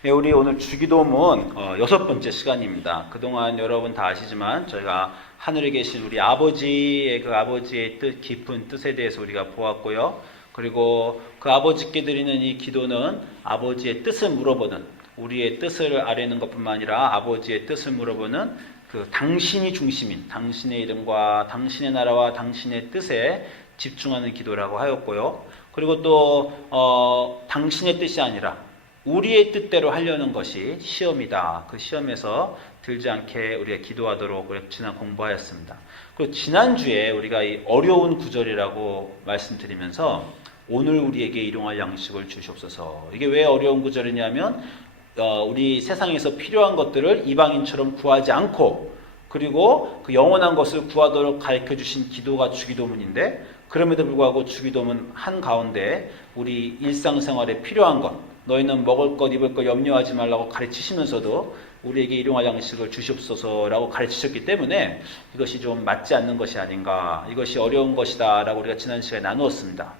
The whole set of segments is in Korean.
네, 우리 오늘 주기도문 6번째 시간입니다. 그동안 여러분 다 아시지만 저희가 하늘에 계신 우리 아버지의 아버지의 뜻, 깊은 뜻에 대해서 우리가 보았고요. 그리고 그 아버지께 드리는 이 기도는 아버지의 뜻을 물어보는, 우리의 뜻을 아뢰는 것뿐만 아니라 아버지의 뜻을 물어보는 그 당신이 중심인 당신의 이름과 당신의 나라와 당신의 뜻에 집중하는 기도라고 하였고요. 그리고 또 당신의 뜻이 아니라 우리의 뜻대로 하려는 것이 시험이다. 그 시험에서 들지 않게 우리가 기도하도록 지난 공부하였습니다. 그리고 지난주에 우리가 이 어려운 구절이라고 말씀드리면서 오늘 우리에게 일용할 양식을 주시옵소서. 이게 왜 어려운 구절이냐면 우리 세상에서 필요한 것들을 이방인처럼 구하지 않고 그리고 그 영원한 것을 구하도록 가르쳐 주신 기도가 주기도문인데, 그럼에도 불구하고 주기도문 한가운데 우리 일상생활에 필요한 것, 너희는 먹을 것 입을 것 염려하지 말라고 가르치시면서도 우리에게 일용할 양식을 주시옵소서라고 가르치셨기 때문에 이것이 좀 맞지 않는 것이 아닌가, 이것이 어려운 것이다 라고 우리가 지난 시간에 나누었습니다.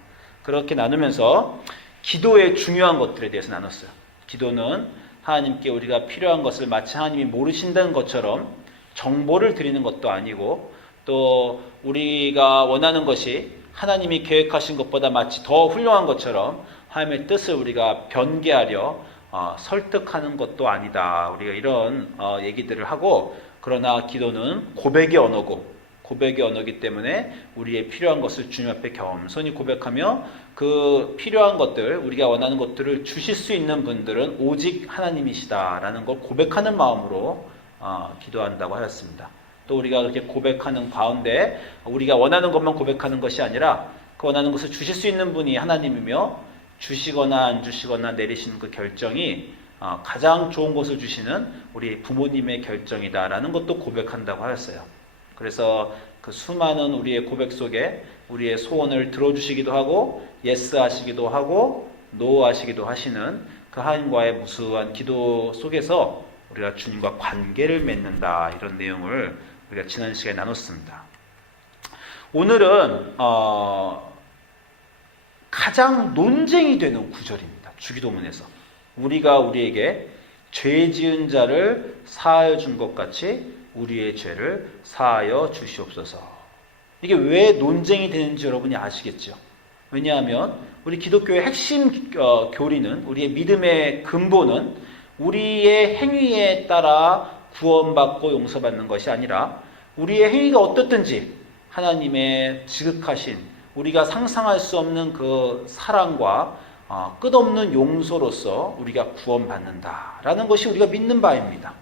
그렇게 나누면서 기도의 중요한 것들에 대해서 나눴어요. 기도는 하나님께 우리가 필요한 것을 마치 하나님이 모르신다는 것처럼 정보를 드리는 것도 아니고, 또 우리가 원하는 것이 하나님이 계획하신 것보다 마치 더 훌륭한 것처럼 하나님의 뜻을 우리가 변개하려 설득하는 것도 아니다. 우리가 이런 얘기들을 하고, 그러나 기도는 고백의 언어고, 고백의 언어이기 때문에 우리의 필요한 것을 주님 앞에 겸손히 고백하며 그 필요한 것들, 우리가 원하는 것들을 주실 수 있는 분들은 오직 하나님이시다라는 걸 고백하는 마음으로 기도한다고 하였습니다. 또 우리가 그렇게 고백하는 가운데 우리가 원하는 것만 고백하는 것이 아니라 그 원하는 것을 주실 수 있는 분이 하나님이며, 주시거나 안 주시거나 내리시는 그 결정이 가장 좋은 것을 주시는 우리 부모님의 결정이다라는 것도 고백한다고 하였어요. 그래서 그 수많은 우리의 고백 속에 우리의 소원을 들어주시기도 하고 예스 하시기도 하고 노 하시기도 하시는 그 하나님과의 무수한 기도 속에서 우리가 주님과 관계를 맺는다, 이런 내용을 우리가 지난 시간에 나눴습니다. 오늘은 가장 논쟁이 되는 구절입니다. 주기도문에서 우리가 우리에게 죄 지은 자를 사하여 준 것 같이 우리의 죄를 사하여 주시옵소서. 이게 왜 논쟁이 되는지 여러분이 아시겠죠? 왜냐하면 우리 기독교의 핵심 교리는, 우리의 믿음의 근본은 우리의 행위에 따라 구원받고 용서받는 것이 아니라 우리의 행위가 어떻든지 하나님의 지극하신, 우리가 상상할 수 없는 그 사랑과 끝없는 용서로서 우리가 구원받는다라는 것이 우리가 믿는 바입니다.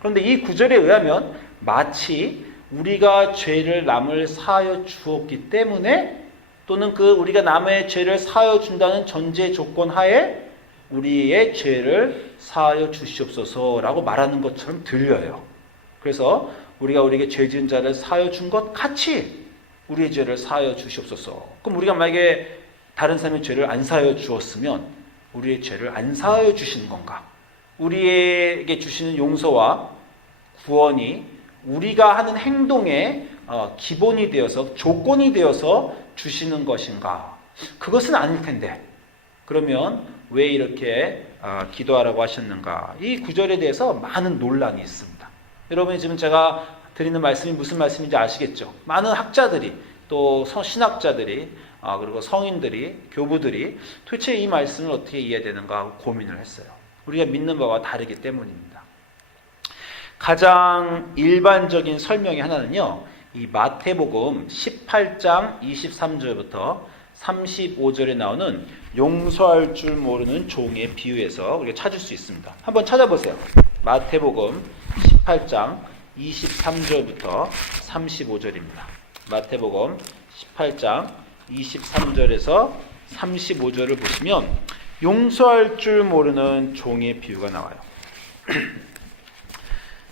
그런데 이 구절에 의하면 마치 우리가 죄를 남을 사하여 주었기 때문에, 또는 그 우리가 남의 죄를 사하여 준다는 전제 조건 하에 우리의 죄를 사하여 주시옵소서라고 말하는 것처럼 들려요. 그래서 우리가 우리에게 죄 지은 자를 사하여 준 것 같이 우리의 죄를 사하여 주시옵소서. 그럼 우리가 만약에 다른 사람의 죄를 안 사하여 주었으면 우리의 죄를 안 사하여 주시는 건가? 우리에게 주시는 용서와 구원이 우리가 하는 행동의 기본이 되어서, 조건이 되어서 주시는 것인가? 그것은 아닐 텐데, 그러면 왜 이렇게 기도하라고 하셨는가? 이 구절에 대해서 많은 논란이 있습니다. 여러분이 지금 제가 드리는 말씀이 무슨 말씀인지 아시겠죠? 많은 학자들이, 또 신학자들이, 그리고 성인들이, 교부들이 도대체 이 말씀을 어떻게 이해해야 되는가 하고 고민을 했어요. 우리가 믿는 바와 다르기 때문입니다. 가장 일반적인 설명의 하나는요, 이 마태복음 18장 23절부터 35절에 나오는 용서할 줄 모르는 종의 비유에서 우리가 찾을 수 있습니다. 한번 찾아보세요. 마태복음 18장 23절부터 35절입니다. 마태복음 18장 23절에서 35절을 보시면 용서할 줄 모르는 종의 비유가 나와요.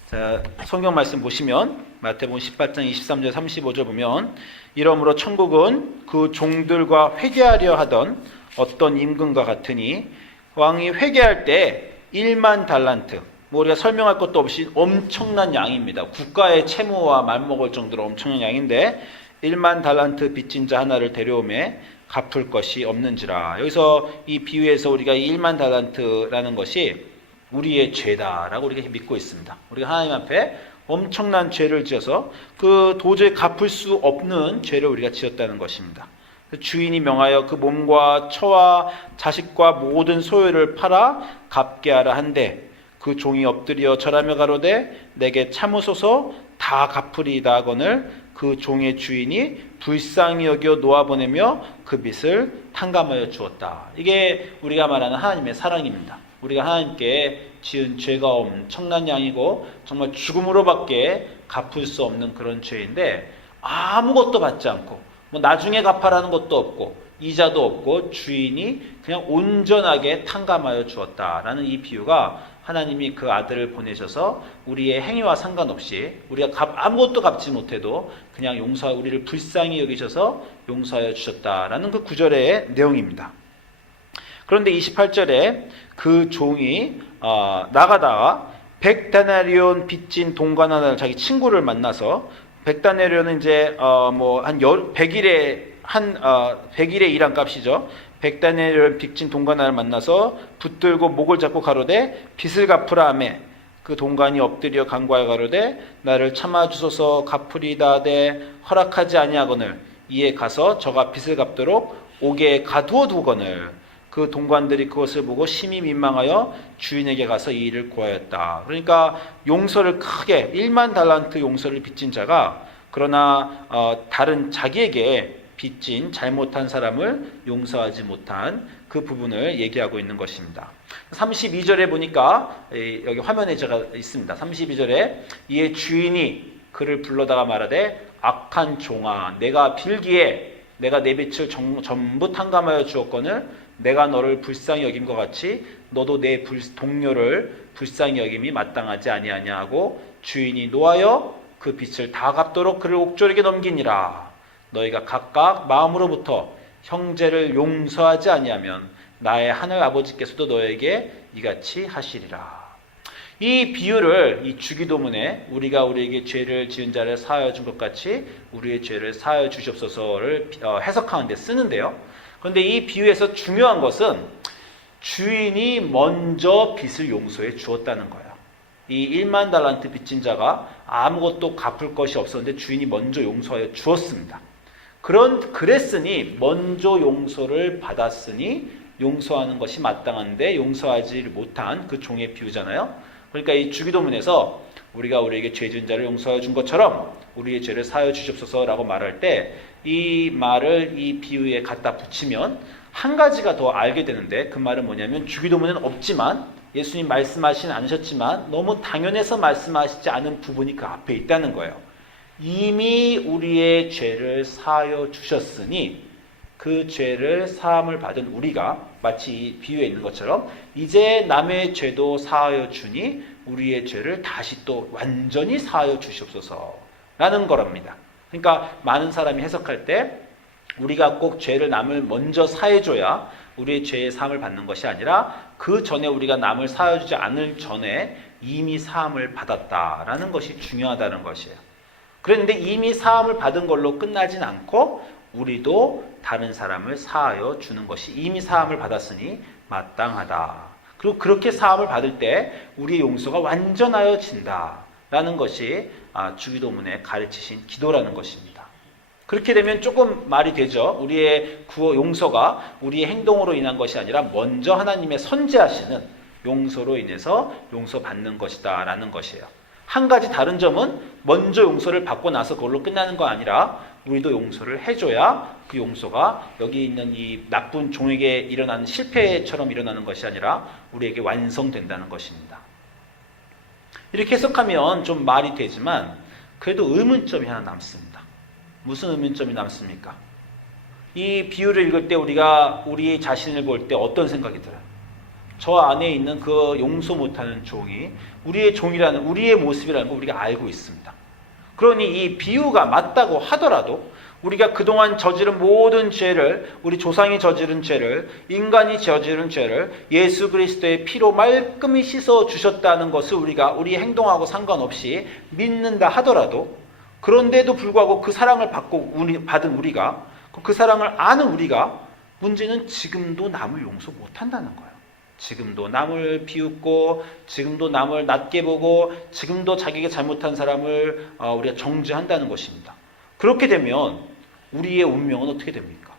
자, 성경 말씀 보시면 마태복음 18장 23절 35절 보면, 이러므로 천국은 그 종들과 회개하려 하던 어떤 임금과 같으니 왕이 회개할 때 1만 달란트, 우리가 설명할 것도 없이 엄청난 양입니다. 국가의 채무와 맞먹을 정도로 엄청난 양인데 1만 달란트 빚진 자 하나를 데려오매 갚을 것이 없는지라. 여기서 이 비유에서 우리가 이 1만 달란트라는 것이 우리의 죄다라고 우리가 믿고 있습니다. 우리가 하나님 앞에 엄청난 죄를 지어서 그 도저히 갚을 수 없는 죄를 우리가 지었다는 것입니다. 주인이 명하여 그 몸과 처와 자식과 모든 소유를 팔아 갚게 하라 한데 그 종이 엎드려 절하며 가로되 내게 참으소서 다 갚으리이다 하거늘 그 종의 주인이 불쌍히 여겨 놓아보내며 그 빚을 탕감하여 주었다. 이게 우리가 말하는 하나님의 사랑입니다. 우리가 하나님께 지은 죄가 엄청난 양이고 정말 죽음으로밖에 갚을 수 없는 그런 죄인데 아무것도 받지 않고 뭐 나중에 갚아라는 것도 없고 이자도 없고 주인이 그냥 온전하게 탕감하여 주었다라는 이 비유가 하나님이 그 아들을 보내셔서 우리의 행위와 상관없이 우리가 아무것도 갚지 못해도 그냥 우리를 불쌍히 여기셔서 용서하여 주셨다라는 그 구절의 내용입니다. 그런데 28절에 그 종이 나가다가 100데나리온 빚진 동관 하나를 자기 친구를 만나서 100데나리온은 이제 한 100일에 일한 값이죠. 100데나리온 빚진 동관 하나를 만나서 붙들고 목을 잡고 가로되 빚을 갚으라 하며 그 동관이 엎드려 간구하여 가로되 나를 참아 주소서 갚으리이다 하되 허락하지 아니하거늘 이에 가서 저가 빚을 갚도록 옥에 가두어 두거늘 그 동관들이 그것을 보고 심히 민망하여 주인에게 가서 이 일을 고하였다. 그러니까 용서를 크게 1만 달란트 용서를 빚진 자가 그러나 다른 자기에게 빚진 잘못한 사람을 용서하지 못한 그 부분을 얘기하고 있는 것입니다. 32절에 보니까 여기 화면에 제가 있습니다. 32절에 이에 주인이 그를 불러다가 말하되 악한 종아 내가 빌기에 내가 내 빚을 전부 탕감하여 주었거늘 내가 너를 불쌍히 여김과 같이 너도 내 동료를 불쌍히 여김이 마땅하지 아니하냐 하고 주인이 노하여 그 빚을 다 갚도록 그를 옥졸에게 넘기니라. 너희가 각각 마음으로부터 형제를 용서하지 아니하면 나의 하늘 아버지께서도 너에게 이같이 하시리라. 이 비유를 이 주기도문에 우리가 우리에게 죄를 지은 자를 사하여 준 것 같이 우리의 죄를 사하여 주시옵소서를 해석하는 데 쓰는데요. 그런데 이 비유에서 중요한 것은 주인이 먼저 빚을 용서해 주었다는 거예요. 이 1만 달란트 빚진 자가 아무것도 갚을 것이 없었는데 주인이 먼저 용서하여 주었습니다. 그랬으니 먼저 용서를 받았으니 용서하는 것이 마땅한데 용서하지 못한 그 종의 비유잖아요. 그러니까 이 주기도문에서 우리가 우리에게 죄 지은 자를 용서해 준 것처럼 우리의 죄를 사하여 주시옵소서라고 말할 때 이 말을 이 비유에 갖다 붙이면 한 가지가 더 알게 되는데 그 말은 뭐냐면 주기도문에는 없지만 예수님 말씀하시진 않으셨지만 너무 당연해서 말씀하시지 않은 부분이 그 앞에 있다는 거예요. 이미 우리의 죄를 사하여 주셨으니 그 죄를 사함을 받은 우리가 마치 이 비유에 있는 것처럼 이제 남의 죄도 사하여 주니 우리의 죄를 다시 또 완전히 사하여 주시옵소서라는 거랍니다. 그러니까 많은 사람이 해석할 때 우리가 꼭 죄를 남을 먼저 사해줘야 우리의 죄의 사함을 받는 것이 아니라 그 전에 우리가 남을 사해주지 않을 전에 이미 사함을 받았다라는 것이 중요하다는 것이에요. 그런데 이미 사함을 받은 걸로 끝나진 않고 우리도 다른 사람을 사하여 주는 것이 이미 사함을 받았으니 마땅하다. 그리고 그렇게 사함을 받을 때 우리의 용서가 완전하여진다라는 것이 주기도문에 가르치신 기도라는 것입니다. 그렇게 되면 조금 말이 되죠. 우리의 용서가 우리의 행동으로 인한 것이 아니라 먼저 하나님의 선지하시는 용서로 인해서 용서받는 것이다 라는 것이에요. 한 가지 다른 점은 먼저 용서를 받고 나서 그걸로 끝나는 거 아니라 우리도 용서를 해줘야 그 용서가 여기 있는 이 나쁜 종에게 일어나는 실패처럼 일어나는 것이 아니라 우리에게 완성된다는 것입니다. 이렇게 해석하면 좀 말이 되지만 그래도 의문점이 하나 남습니다. 무슨 의문점이 남습니까? 이 비유를 읽을 때 우리가 우리 자신을 볼 때 어떤 생각이 들어요? 저 안에 있는 그 용서 못하는 종이 우리의 종이라는 우리의 모습이라는 걸 우리가 알고 있습니다. 그러니 이 비유가 맞다고 하더라도 우리가 그동안 저지른 모든 죄를 우리 조상이 저지른 죄를 인간이 저지른 죄를 예수 그리스도의 피로 말끔히 씻어 주셨다는 것을 우리가 우리 행동하고 상관없이 믿는다 하더라도 그런데도 불구하고 그 사랑을 받은 우리가 그 사랑을 아는 우리가 문제는 지금도 남을 용서 못한다는 거예요. 지금도 남을 비웃고 지금도 남을 낮게 보고 지금도 자기가 잘못한 사람을 우리가 정죄한다는 것입니다. 그렇게 되면 우리의 운명은 어떻게 됩니까?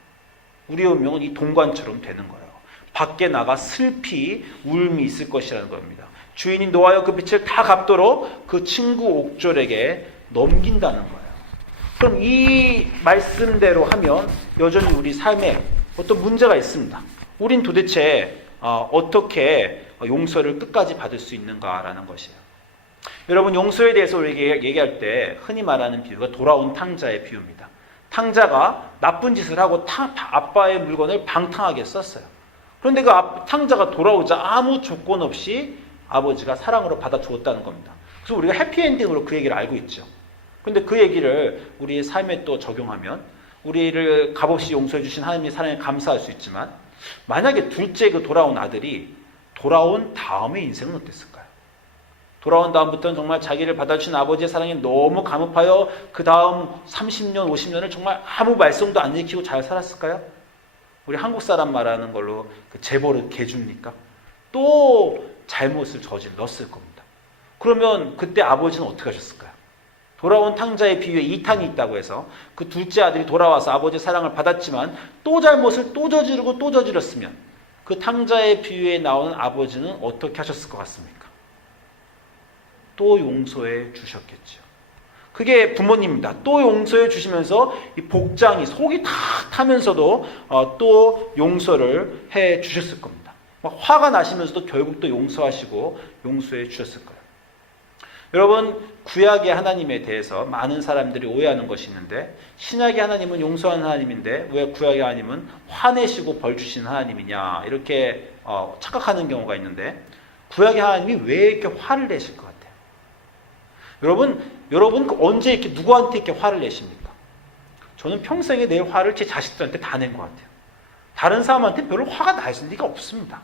우리의 운명은 이 동관처럼 되는 거예요. 밖에 나가 슬피 울음이 있을 것이라는 겁니다. 주인이 노하여 그 빛을 다 갚도록 그 친구 옥졸에게 넘긴다는 거예요. 그럼 이 말씀대로 하면 여전히 우리 삶에 어떤 문제가 있습니다. 우린 도대체 어떻게 용서를 끝까지 받을 수 있는가라는 것이에요. 여러분, 용서에 대해서 우리가 얘기할 때 흔히 말하는 비유가 돌아온 탕자의 비유입니다. 탕자가 나쁜 짓을 하고 아빠의 물건을 방탕하게 썼어요. 그런데 그 탕자가 돌아오자 아무 조건 없이 아버지가 사랑으로 받아주었다는 겁니다. 그래서 우리가 해피엔딩으로 그 얘기를 알고 있죠. 그런데 그 얘기를 우리의 삶에 또 적용하면 우리를 값없이 용서해 주신 하나님의 사랑에 감사할 수 있지만, 만약에 둘째 그 돌아온 아들이 돌아온 다음의 인생은 어땠을까요? 돌아온 다음부터는 정말 자기를 받아주신 아버지의 사랑에 너무 감업하여 그 다음 30년, 50년을 정말 아무 말썽도 안 일으키고 잘 살았을까요? 우리 한국 사람 말하는 걸로 그 재벌을 개줍니까? 또 잘못을 저질렀을 겁니다. 그러면 그때 아버지는 어떻게 하셨을까요? 돌아온 탕자의 비유에 2탄이 있다고 해서 그 둘째 아들이 돌아와서 아버지의 사랑을 받았지만 또 잘못을 또 저지르고 또 저질렀으면 그 탕자의 비유에 나오는 아버지는 어떻게 하셨을 것 같습니까? 또 용서해 주셨겠죠. 그게 부모님입니다. 또 용서해 주시면서 이 복장이 속이 다 타면서도 또 용서를 해 주셨을 겁니다. 막 화가 나시면서도 결국 또 용서하시고 용서해 주셨을 거예요. 여러분, 구약의 하나님에 대해서 많은 사람들이 오해하는 것이 있는데, 신약의 하나님은 용서하는 하나님인데 왜 구약의 하나님은 화내시고 벌 주시는 하나님이냐, 이렇게 착각하는 경우가 있는데, 구약의 하나님이 왜 이렇게 화를 내실 것 같아요? 여러분 언제 이렇게 누구한테 이렇게 화를 내십니까? 저는 평생에 내 화를 제 자식들한테 다 낸 것 같아요. 다른 사람한테 별로 화가 날 리가 없습니다.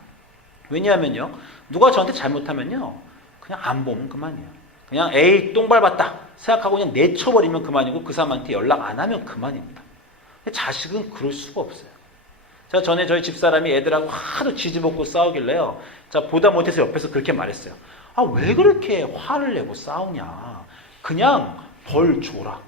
왜냐하면요, 누가 저한테 잘못하면요, 그냥 안 보면 그만이에요. 그냥 에이 똥 밟았다 생각하고 그냥 내쳐버리면 그만이고 그 사람한테 연락 안 하면 그만입니다. 근데 자식은 그럴 수가 없어요. 제가 전에 저희 집사람이 애들하고 하도 지지먹고 싸우길래요, 자, 보다 못해서 옆에서 그렇게 말했어요. 왜 그렇게 화를 내고 싸우냐, 그냥 벌 줘라.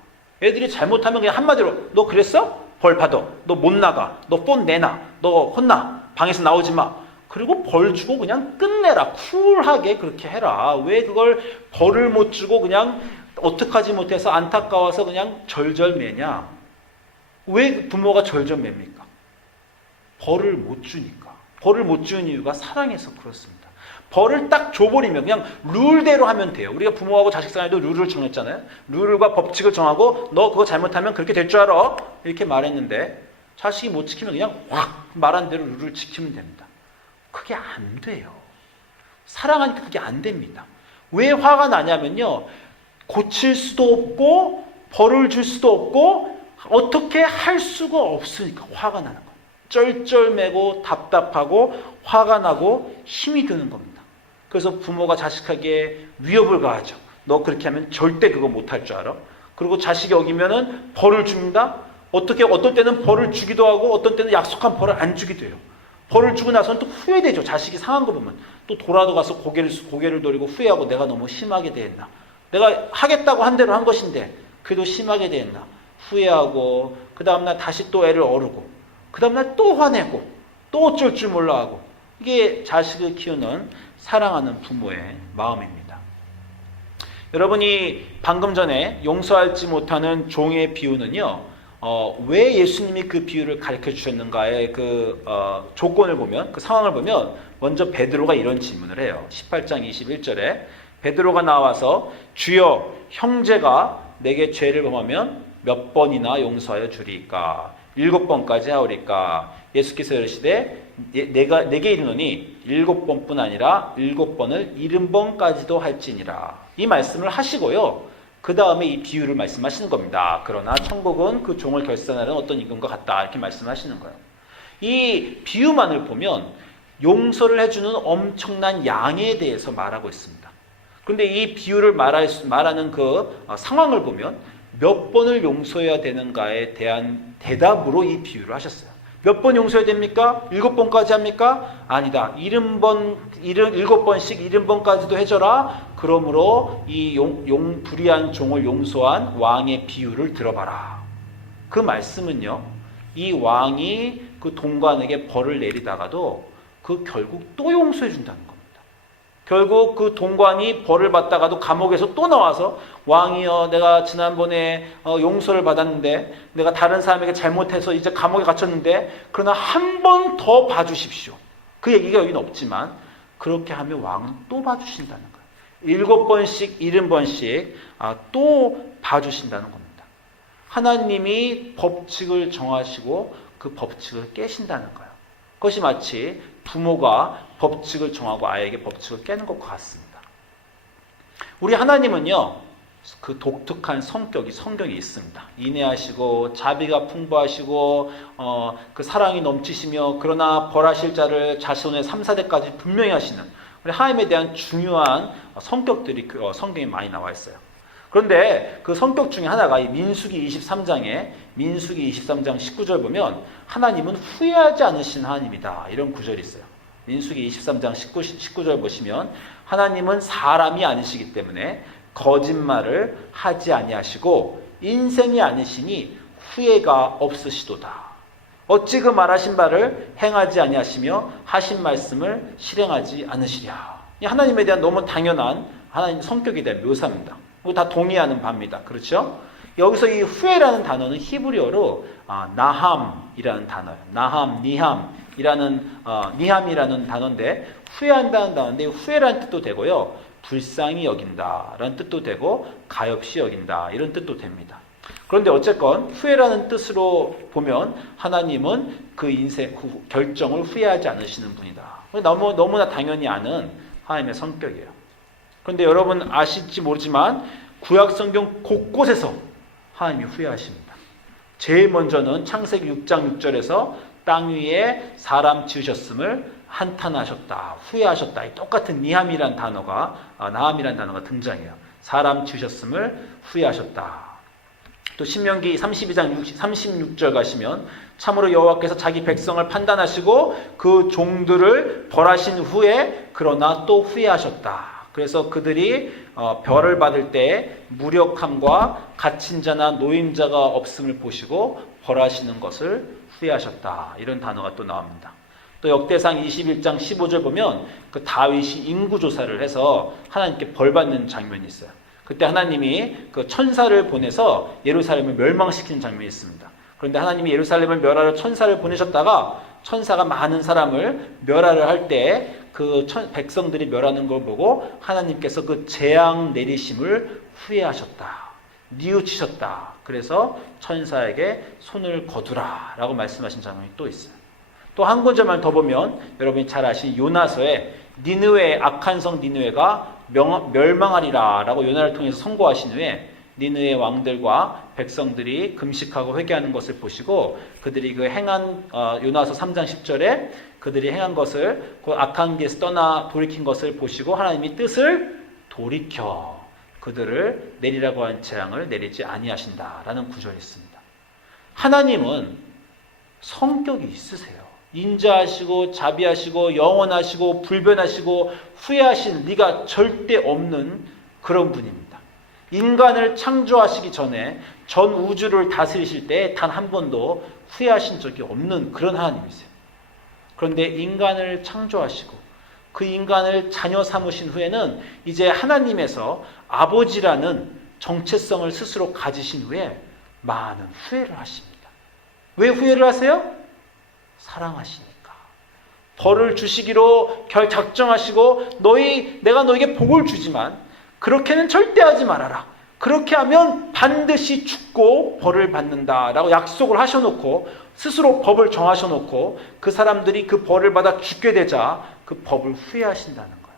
애들이 잘못하면 그냥 한마디로 너 그랬어? 벌 받아. 너 못 나가. 너 폰 내놔. 너 혼나. 방에서 나오지 마. 그리고 벌 주고 그냥 끝내라. 쿨하게 그렇게 해라. 왜 그걸 벌을 못 주고 그냥 어떡하지 못해서 안타까워서 그냥 절절매냐? 왜 부모가 절절맵니까? 벌을 못 주니까. 벌을 못 주는 이유가 사랑해서 그렇습니다. 벌을 딱 줘버리면 그냥 룰대로 하면 돼요. 우리가 부모하고 자식 사이에도 룰을 정했잖아요. 룰과 법칙을 정하고 너 그거 잘못하면 그렇게 될 줄 알아, 이렇게 말했는데 자식이 못 지키면 그냥 확 말한 대로 룰을 지키면 됩니다. 그게 안 돼요. 사랑하니까 그게 안 됩니다. 왜 화가 나냐면요, 고칠 수도 없고 벌을 줄 수도 없고 어떻게 할 수가 없으니까 화가 나는 거예요. 쩔쩔매고 답답하고 화가 나고 힘이 드는 겁니다. 그래서 부모가 자식에게 위협을 가하죠. 너 그렇게 하면 절대 그거 못할 줄 알아? 그리고 자식이 어기면은 벌을 줍니다. 어떤 때는 벌을 주기도 하고 어떤 때는 약속한 벌을 안 주기도 해요. 벌을 주고 나서는 또 후회되죠. 자식이 상한 거 보면 또 돌아가서 고개를 돌리고 후회하고 내가 너무 심하게 대했나, 내가 하겠다고 한 대로 한 것인데 그래도 심하게 대했나 후회하고, 그 다음날 다시 또 애를 어르고, 그 다음날 또 화내고 또 어쩔 줄 몰라 하고. 이게 자식을 키우는 사랑하는 부모의 마음입니다. 여러분이 방금 전에 용서하지 못하는 종의 비유는요, 왜 예수님이 그 비유를 가르쳐 주셨는가의 그 조건을 보면, 그 상황을 보면 먼저 베드로가 이런 질문을 해요. 18장 21절에 베드로가 나와서 주여, 형제가 내게 죄를 범하면 몇 번이나 용서하여 주리까? 7번까지 하오리까? 예수께서 이르시되 내게 이르노니 7번뿐 아니라 7번을 70번까지도 할지니라. 이 말씀을 하시고요, 그 다음에 이 비유를 말씀하시는 겁니다. 그러나 천국은 그 종을 결산하는 어떤 임금과 같다, 이렇게 말씀하시는 거예요. 이 비유만을 보면 용서를 해주는 엄청난 양에 대해서 말하고 있습니다. 그런데 이 비유를 말하는 그 상황을 보면 몇 번을 용서해야 되는가에 대한 대답으로 이 비유를 하셨어요. 몇 번 용서해야 됩니까? 7번까지 합니까? 아니다. 7번씩 70번까지도 해줘라. 그러므로 이 불의한 종을 용서한 왕의 비유를 들어봐라. 그 말씀은요, 이 왕이 그 동관에게 벌을 내리다가도 그 결국 또 용서해 준다는 겁니다. 결국 그 동관이 벌을 받다가도 감옥에서 또 나와서 왕이여, 내가 지난번에 용서를 받았는데 내가 다른 사람에게 잘못해서 이제 감옥에 gat혔는데 그러나 한 번 더 봐주십시오. 그 얘기가 여기는 없지만 그렇게 하면 왕은 또 봐주신다는 거예요. 7번씩 70번씩 또 봐주신다는 겁니다. 하나님이 법칙을 정하시고 그 법칙을 깨신다는 거예요. 그것이 마치 부모가 법칙을 정하고 아이에게 법칙을 깨는 것과 같습니다. 우리 하나님은요, 그 독특한 성격이 성경에 있습니다. 인내하시고 자비가 풍부하시고 그 사랑이 넘치시며 그러나 벌하실 자를 자손의 3, 4대까지 분명히 하시는 우리 하나님에 대한 중요한 성격들이 성경에 많이 나와 있어요. 그런데 그 성격 중에 하나가 이 민수기 23장 19절 보면 하나님은 후회하지 않으신 하나님이다, 이런 구절이 있어요. 민수기 23장 19절 보시면 하나님은 사람이 아니시기 때문에 거짓말을 하지 아니하시고 인생이 아니시니 후회가 없으시도다. 어찌 그 말하신 바를 행하지 아니하시며 하신 말씀을 실행하지 않으시랴. 이 하나님에 대한 너무 당연한 하나님 성격에 대한 묘사입니다. 다 동의하는 바입니다. 그렇죠? 여기서 이 후회라는 단어는 히브리어로 나함이라는 단어예요. 나함, 니함이라는 단어인데 후회한다는 단어인데 후회라는 뜻도 되고요, 불쌍히 여긴다라는 뜻도 되고 가엾이 여긴다 이런 뜻도 됩니다. 그런데 어쨌건 후회라는 뜻으로 보면 하나님은 그 인생 그 결정을 후회하지 않으시는 분이다. 너무나 당연히 아는 하나님의 성격이에요. 그런데 여러분 아실지 모르지만 구약 성경 곳곳에서 하나님이 후회하십니다. 제일 먼저는 창세기 6장 6절에서 땅 위에 사람 지으셨음을 한탄하셨다, 후회하셨다. 이 똑같은 나함이라는 단어가 등장해요. 사람 지으셨음을 후회하셨다. 또 신명기 32장 36절 가시면 참으로 여호와께서 자기 백성을 판단하시고 그 종들을 벌하신 후에 그러나 또 후회하셨다. 그래서 그들이 벌을 받을 때 무력함과 갇힌 자나 노임자가 없음을 보시고 벌하시는 것을 후회하셨다. 이런 단어가 또 나옵니다. 또 역대상 21장 15절 보면 그 다윗이 인구조사를 해서 하나님께 벌받는 장면이 있어요. 그때 하나님이 그 천사를 보내서 예루살렘을 멸망시키는 장면이 있습니다. 그런데 하나님이 예루살렘을 멸하러 천사를 보내셨다가 천사가 많은 사람을 멸하려 할 때 그 백성들이 멸하는 걸 보고 하나님께서 그 재앙 내리심을 후회하셨다, 뉘우치셨다. 그래서 천사에게 손을 거두라 라고 말씀하신 장면이 또 있어요. 또 한 구절만 더 보면 여러분이 잘 아시는 요나서에 니느웨, 악한 성 니느웨가 멸망하리라 라고 요나를 통해서 선고하신 후에 니느웨 왕들과 백성들이 금식하고 회개하는 것을 보시고 그들이 그 행한 요나서 3장 10절에 그들이 행한 것을 그 악한 길에서 떠나 돌이킨 것을 보시고 하나님이 뜻을 돌이켜 그들을 내리라고 한 재앙을 내리지 아니하신다라는 구절이 있습니다. 하나님은 성격이 있으세요. 인자하시고 자비하시고 영원하시고 불변하시고 후회하신 리가 절대 없는 그런 분입니다. 인간을 창조하시기 전에 전 우주를 다스리실 때 단 한 번도 후회하신 적이 없는 그런 하나님이세요. 그런데 인간을 창조하시고 그 인간을 자녀 삼으신 후에는 이제 하나님에서 아버지라는 정체성을 스스로 가지신 후에 많은 후회를 하십니다. 왜 후회를 하세요? 사랑하시니까. 벌을 주시기로 작정하시고 내가 너에게 복을 주지만 그렇게는 절대 하지 말아라. 그렇게 하면 반드시 죽고 벌을 받는다라고 약속을 하셔놓고 스스로 법을 정하셔놓고 그 사람들이 그 벌을 받아 죽게 되자 그 법을 후회하신다는 거예요.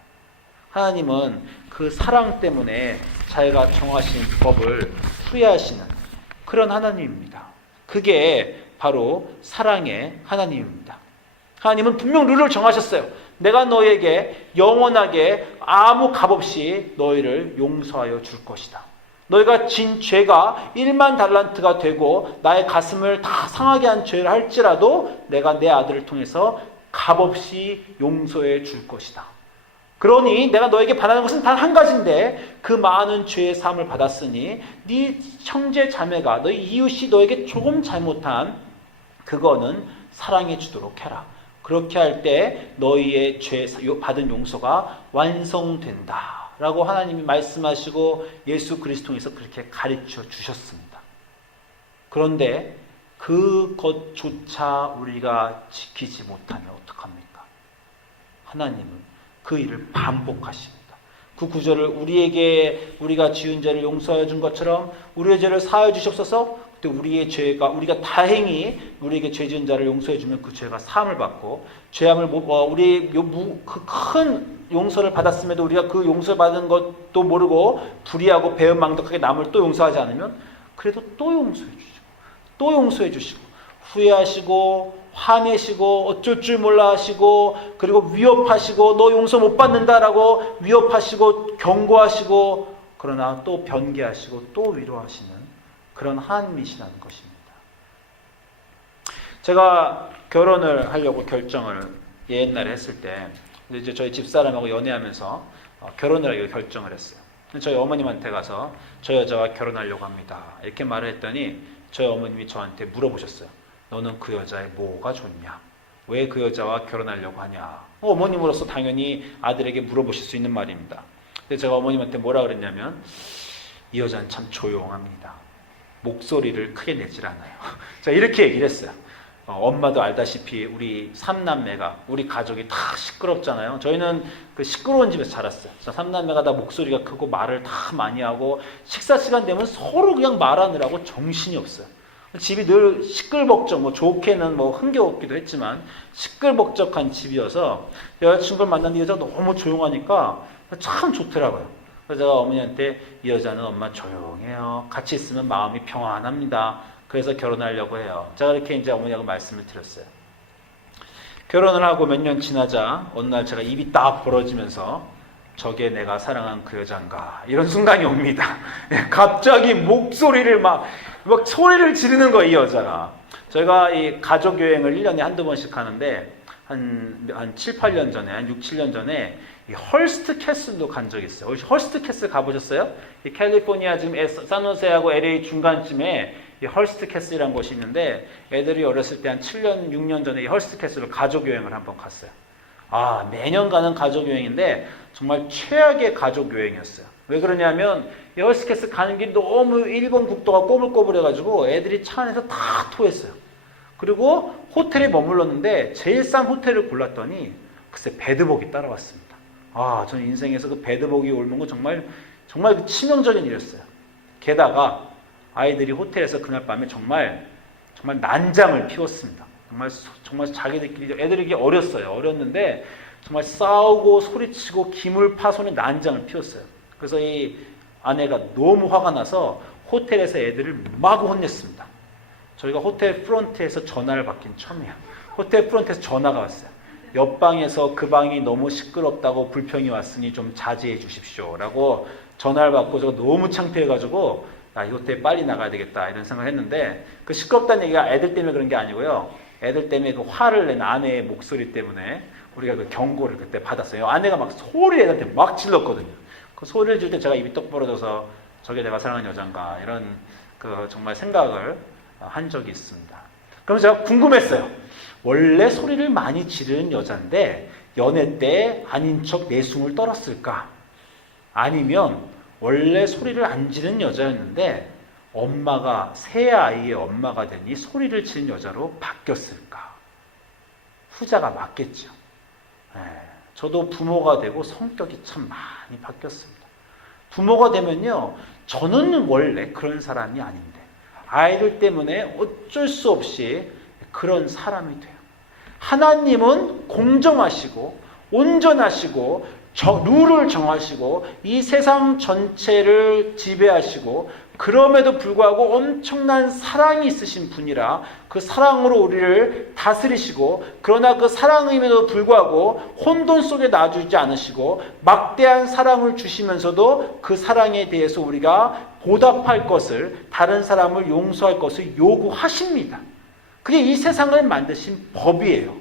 하나님은 그 사랑 때문에 자기가 정하신 법을 후회하시는 그런 하나님입니다. 그게 바로 사랑의 하나님입니다. 하나님은 분명 룰을 정하셨어요. 내가 너에게 영원하게 아무 값 없이 너희를 용서하여 줄 것이다. 너희가 진 죄가 1만 달란트가 되고 나의 가슴을 다 상하게 한 죄를 할지라도 내가 내 아들을 통해서 값없이 용서해 줄 것이다. 그러니 내가 너에게 바라는 것은 단 한 가지인데 그 많은 죄의 사함을 받았으니 네 형제 자매가 너희 이웃이 너에게 조금 잘못한 그거는 사랑해 주도록 해라. 그렇게 할 때 너희의 죄 받은 용서가 완성된다. 라고 하나님이 말씀하시고 예수 그리스도에서 그렇게 가르쳐 주셨습니다. 그런데 그것조차 우리가 지키지 못하면 어떡합니까? 하나님은 그 일을 반복하십니다. 그 구절을 우리가 지은 죄를 용서해 준 것처럼 우리의 죄를 사하여 주시옵소서. 그때 우리가 다행히 우리에게 죄 지은 자를 용서해 주면 그 죄가 사함을 받고 우리 그 큰 용서를 받았음에도 우리가 그 용서를 받은 것도 모르고 불의하고 배은망덕하게 남을 또 용서하지 않으면 그래도 또 용서해 주시고 또 용서해 주시고 후회하시고 화내시고 어쩔 줄 몰라 하시고 그리고 위협하시고 너 용서 못 받는다라고 위협하시고 경고하시고 그러나 또 변개하시고 또 위로하시는 그런 하나님이시라는 것입니다. 제가 결혼을 하려고 결정을 옛날에 했을 때 이제 저희 집사람하고 연애하면서 결혼을 하기로 결정을 했어요. 저희 어머님한테 가서 저 여자와 결혼하려고 합니다. 이렇게 말을 했더니 저희 어머님이 저한테 물어보셨어요. 너는 그 여자의 뭐가 좋냐? 왜 그 여자와 결혼하려고 하냐? 어머님으로서 당연히 아들에게 물어보실 수 있는 말입니다. 근데 제가 어머님한테 뭐라 그랬냐면 이 여자는 참 조용합니다. 목소리를 크게 내질 않아요. 자, 이렇게 얘기를 했어요. 엄마도 알다시피 우리 삼남매가 우리 가족이 다 시끄럽잖아요. 저희는 그 시끄러운 집에서 자랐어요. 삼남매가 다 목소리가 크고 말을 다 많이 하고 식사 시간 되면 서로 그냥 말하느라고 정신이 없어요. 집이 늘 시끌벅적, 좋게는 흥겨웠기도 했지만 시끌벅적한 집이어서 여자친구를 만났는데 여자가 너무 조용하니까 참 좋더라고요. 그래서 제가 어머니한테 이 여자는 엄마 조용해요. 같이 있으면 마음이 평안합니다. 그래서 결혼하려고 해요. 제가 이렇게 이제 어머니하고 말씀을 드렸어요. 결혼을 하고 몇 년 지나자 어느 날 제가 입이 딱 벌어지면서 저게 내가 사랑한 그 여잔가 이런 순간이 옵니다. 갑자기 목소리를 막 소리를 지르는 거예요, 이 여자가. 저희가 이 가족 여행을 1년에 한두 번씩 하는데 한 7, 8년 전에, 한 6, 7년 전에 이 헐스트 캐슬도 간 적이 있어요. 헐스트 캐슬 가보셨어요? 이 캘리포니아 지금 산호세하고 LA 중간쯤에 이 헐스트 캐슬이라는 곳이 있는데 애들이 어렸을 때 한 7년, 6년 전에 이 헐스트 캐슬을 가족 여행을 한번 갔어요. 매년 가는 가족 여행인데 정말 최악의 가족 여행이었어요. 왜 그러냐면 이 헐스트 캐슬 가는 길이 너무 일본 국도가 꼬물꼬물해가지고 애들이 차 안에서 다 토했어요. 그리고 호텔에 머물렀는데 제일 싼 호텔을 골랐더니 글쎄 배드복이 따라왔습니다. 저는 인생에서 그 배드복이 옮은 건 정말 치명적인 일이었어요. 게다가 아이들이 호텔에서 그날 밤에 정말 난장을 피웠습니다. 정말 자기들끼리 애들이 어렸는데 정말 싸우고 소리치고 기물 파손의 난장을 피웠어요. 그래서 이 아내가 너무 화가 나서 호텔에서 애들을 마구 혼냈습니다. 저희가 호텔 프론트에서 전화를 받긴 처음이에요. 호텔 프론트에서 전화가 왔어요. 옆방에서 그 방이 너무 시끄럽다고 불평이 왔으니 좀 자제해 주십시오 라고 전화를 받고 제가 너무 창피해가지고 이 호텔 빨리 나가야 되겠다 이런 생각을 했는데 그 시끄럽다는 얘기가 애들 때문에 그런 게 아니고요. 애들 때문에 그 화를 낸 아내의 목소리 때문에 우리가 그 경고를 그때 받았어요. 아내가 막 소리 애들한테 막 질렀거든요. 그 소리를 질 때 제가 입이 똑 벌어져서 저게 내가 사랑하는 여잔가 이런 그 정말 생각을 한 적이 있습니다. 그럼 제가 궁금했어요. 원래 소리를 많이 지르는 여잔데 연애 때 아닌 척 내숭을 떨었을까? 아니면 원래 소리를 안 지르는 여자였는데 엄마가 새 아이의 엄마가 되니 소리를 지르는 여자로 바뀌었을까? 후자가 맞겠죠. 저도 부모가 되고 성격이 참 많이 바뀌었습니다. 부모가 되면요, 저는 원래 그런 사람이 아닌데 아이들 때문에 어쩔 수 없이 그런 사람이 돼요. 하나님은 공정하시고 온전하시고 룰을 정하시고 이 세상 전체를 지배하시고 그럼에도 불구하고 엄청난 사랑이 있으신 분이라 그 사랑으로 우리를 다스리시고, 그러나 그 사랑임에도 불구하고 혼돈 속에 놔두지 않으시고 막대한 사랑을 주시면서도 그 사랑에 대해서 우리가 보답할 것을, 다른 사람을 용서할 것을 요구하십니다. 그게 이 세상을 만드신 법이에요.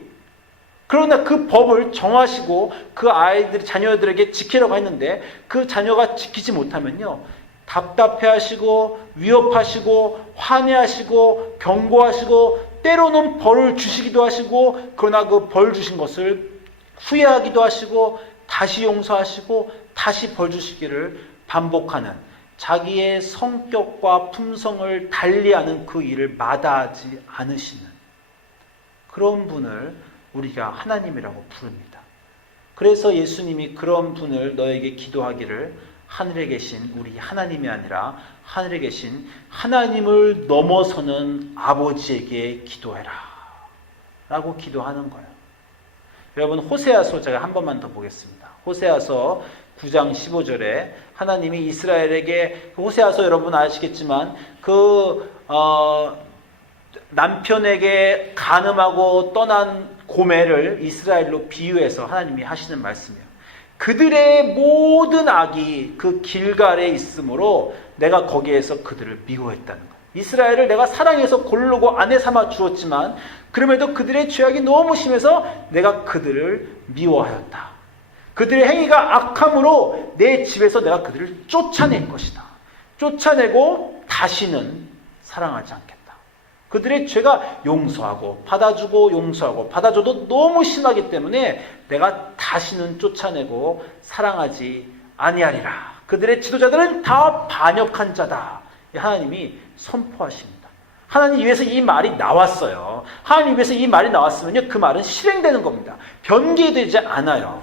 그러나 그 법을 정하시고 그 아이들, 자녀들에게 지키라고 했는데 그 자녀가 지키지 못하면요, 답답해하시고 위협하시고 화내하시고 경고하시고 때로는 벌을 주시기도 하시고, 그러나 그 벌 주신 것을 후회하기도 하시고 다시 용서하시고 다시 벌 주시기를 반복하는, 자기의 성격과 품성을 달리하는 그 일을 마다하지 않으시는 그런 분을 우리가 하나님이라고 부릅니다. 그래서 예수님이 그런 분을 너에게 기도하기를 하늘에 계신 우리 하나님이 아니라 하늘에 계신 하나님을 넘어서는 아버지에게 기도해라 라고 기도하는 거예요. 여러분, 호세아서 제가 한 번만 더 보겠습니다. 호세아서 9장 15절에 하나님이 이스라엘에게, 호세아서 여러분 아시겠지만 남편에게 간음하고 떠난 고멜을 이스라엘로 비유해서 하나님이 하시는 말씀이에요. 그들의 모든 악이 그 길갈에 있으므로 내가 거기에서 그들을 미워했다는 거예요. 이스라엘을 내가 사랑해서 고르고 아내 삼아 주었지만 그럼에도 그들의 죄악이 너무 심해서 내가 그들을 미워하였다. 그들의 행위가 악함으로 내 집에서 내가 그들을 쫓아낼 것이다. 쫓아내고 다시는 사랑하지 않겠다. 그들의 죄가 용서하고 받아주고 용서하고 받아줘도 너무 심하기 때문에 내가 다시는 쫓아내고 사랑하지 아니하리라. 그들의 지도자들은 다 반역한 자다. 하나님이 선포하십니다. 하나님 입에서 이 말이 나왔어요. 하나님 입에서 이 말이 나왔으면요, 그 말은 실행되는 겁니다. 변개되지 않아요.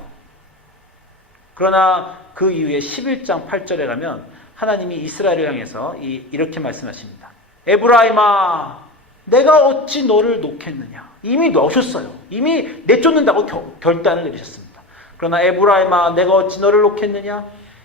그러나 그 이후에 11장 8절에 가면 하나님이 이스라엘을 향해서 이렇게 말씀하십니다. 에브라임아, 내가 어찌 너를 놓겠느냐. 이미 놓으셨어요. 이미 내쫓는다고 결단을 내리셨습니다. 그러나 에브라임아, 내가 어찌 너를 놓겠느냐.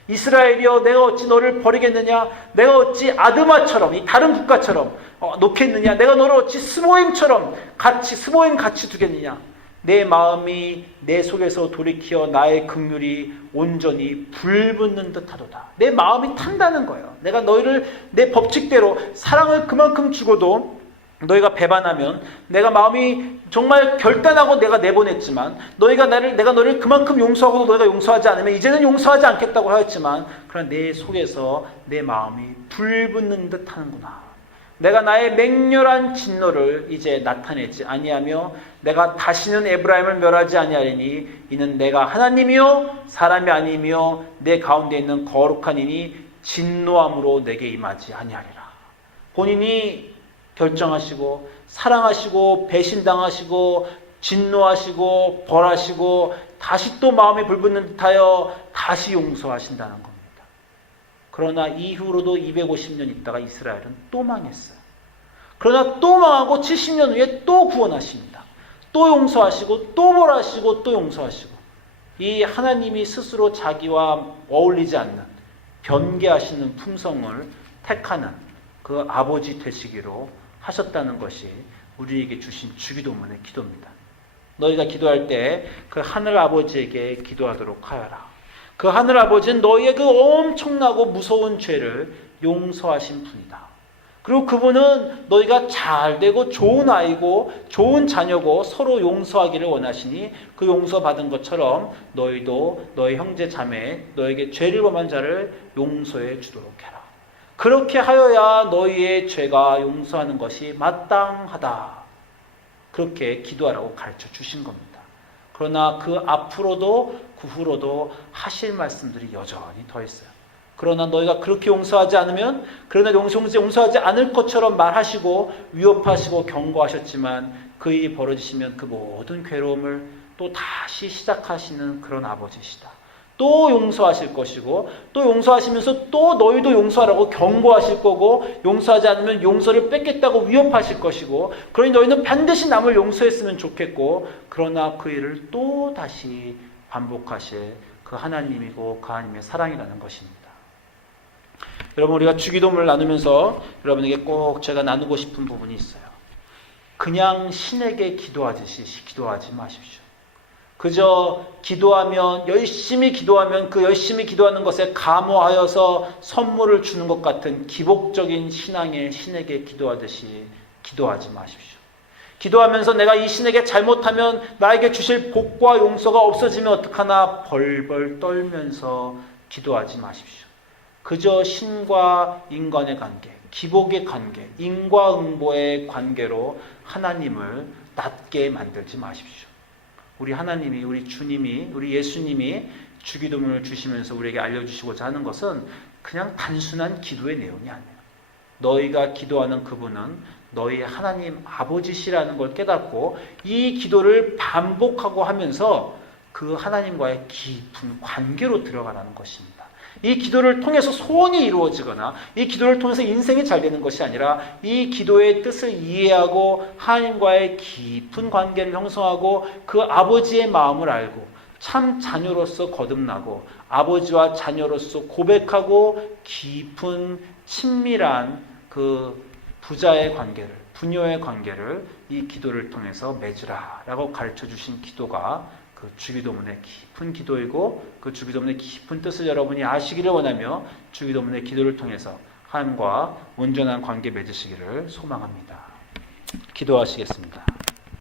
이스라엘이여, 내가 어찌 너를 버리겠느냐. 내가 어찌 아드마처럼, 이 다른 국가처럼 놓겠느냐. 내가 너를 어찌 스보임처럼 스보임 같이 두겠느냐. 내 마음이 내 속에서 돌이켜 나의 긍휼이 온전히 불붙는 듯하도다. 내 마음이 탄다는 거예요. 내가 너희를 내 법칙대로 사랑을 그만큼 주고도 너희가 배반하면, 내가 마음이 정말 결단하고 내가 내보냈지만 내가 너를 그만큼 용서하고도 너희가 용서하지 않으면 이제는 용서하지 않겠다고 하였지만, 그러나 내 속에서 내 마음이 불붙는 듯 하는구나. 내가 나의 맹렬한 진노를 이제 나타내지 아니하며 내가 다시는 에브라임을 멸하지 아니하리니 이는 내가 하나님이요 사람이 아니며 내 가운데 있는 거룩한 이니 진노함으로 내게 임하지 아니하리라. 본인이 결정하시고 사랑하시고 배신당하시고 진노하시고 벌하시고 다시 또 마음이 불붙는 듯하여 다시 용서하신다는 겁니다. 그러나 이후로도 250년 있다가 이스라엘은 또 망했어요. 그러나 또 망하고 70년 후에 또 구원하십니다. 또 용서하시고 또 벌하시고 또 용서하시고, 이 하나님이 스스로 자기와 어울리지 않는 변개하시는 품성을 택하는 그 아버지 되시기로 하셨다는 것이 우리에게 주신 주기도문의 기도입니다. 너희가 기도할 때 그 하늘 아버지에게 기도하도록 하여라. 그 하늘 아버지는 너희의 그 엄청나고 무서운 죄를 용서하신 분이다. 그리고 그분은 너희가 잘되고 좋은 아이고 좋은 자녀고 서로 용서하기를 원하시니 그 용서받은 것처럼 너희도 너희 형제 자매 너에게 죄를 범한 자를 용서해 주도록 해라. 그렇게 하여야 너희의 죄가 용서하는 것이 마땅하다. 그렇게 기도하라고 가르쳐 주신 겁니다. 그러나 그 앞으로도 그 후로도 하실 말씀들이 여전히 더 있어요. 그러나 너희가 그렇게 용서하지 않으면, 그러나 용서하지 않을 것처럼 말하시고 위협하시고 경고하셨지만 그 일이 벌어지시면 그 모든 괴로움을 또 다시 시작하시는 그런 아버지시다. 또 용서하실 것이고 또 용서하시면서 또 너희도 용서하라고 경고하실 거고, 용서하지 않으면 용서를 뺏겠다고 위협하실 것이고, 그러니 너희는 반드시 남을 용서했으면 좋겠고, 그러나 그 일을 또 다시 반복하실 그 하나님이고 그 하나님의 사랑이라는 것입니다. 여러분 우리가 주기도문을 나누면서 여러분에게 꼭 제가 나누고 싶은 부분이 있어요. 그냥 신에게 기도하듯이 기도하지 마십시오. 그저 기도하면 열심히 기도하면 그 열심히 기도하는 것에 감호하여서 선물을 주는 것 같은 기복적인 신앙의 신에게 기도하듯이 기도하지 마십시오. 기도하면서 내가 이 신에게 잘못하면 나에게 주실 복과 용서가 없어지면 어떡하나 벌벌 떨면서 기도하지 마십시오. 그저 신과 인간의 관계, 기복의 관계, 인과응보의 관계로 하나님을 낮게 만들지 마십시오. 우리 하나님이, 우리 주님이, 우리 예수님이 주기도문을 주시면서 우리에게 알려주시고자 하는 것은 그냥 단순한 기도의 내용이 아니에요. 너희가 기도하는 그분은 너희 하나님 아버지시라는 걸 깨닫고 이 기도를 반복하고 하면서 그 하나님과의 깊은 관계로 들어가라는 것입니다. 이 기도를 통해서 소원이 이루어지거나 이 기도를 통해서 인생이 잘 되는 것이 아니라 이 기도의 뜻을 이해하고 하나님과의 깊은 관계를 형성하고 그 아버지의 마음을 알고 참 자녀로서 거듭나고 아버지와 자녀로서 고백하고 깊은 친밀한 그 부자의 관계를, 부녀의 관계를 이 기도를 통해서 맺으라 라고 가르쳐 주신 기도가 그 주기도문의 깊은 기도이고 그 주기도문의 깊은 뜻을 여러분이 아시기를 원하며 주기도문의 기도를 통해서 하나님과 온전한 관계 맺으시기를 소망합니다. 기도하시겠습니다.